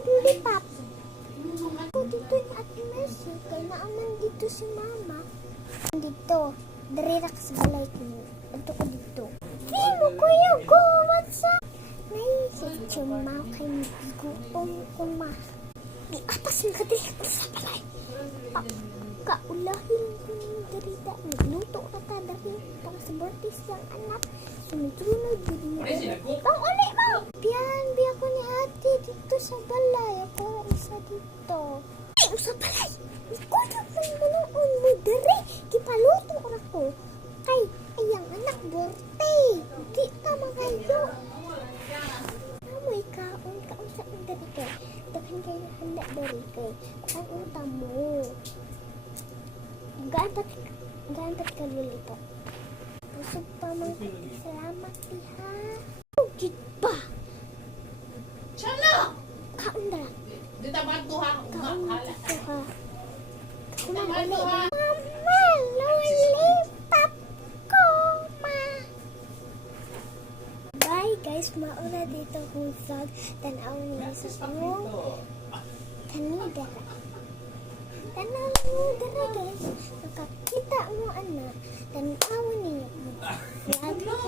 maglilipap. Ako dito ni Ate Mercy, kaya naaman dito si Mama. Dito, darira ka sa balay ko. Ito ko dito. Sino kuya ko? What's up? Naisip chumaw kay Miguong kuma. Di atas na kadiri sa balay. Kaulahin ko yung darita. Nagluto ka ta dahil pang sa birthday siyang anak. Sunod-sunod din mo. Pang uli mo! Biya ko ni ate dito sa balay. Ako ang isa dito. Ay, sa balay! Kuya ko yung manoon mo dari. Kipaluto ako. Kay, ayang anak birthday. Di ka magayo. Amoy kaon sa dari ko. Dakan kayo handa dari ko. Ang utang mo. Gaantat ka lulito. Busog pa man kati. Salamat piha. Ugit pa. Sana! Kaon na lang. Dito ba tuha? Kaon na dito ka. Kaon na Dito ba ulit. tuha? Mama, lulipap ko, ma. Bye guys, mauna dito kong vlog. Tanaw niyo sa inyong kanidara. Tanaw mo dara guys. Nakakita mo anak. Tanaw niyo. Vlog.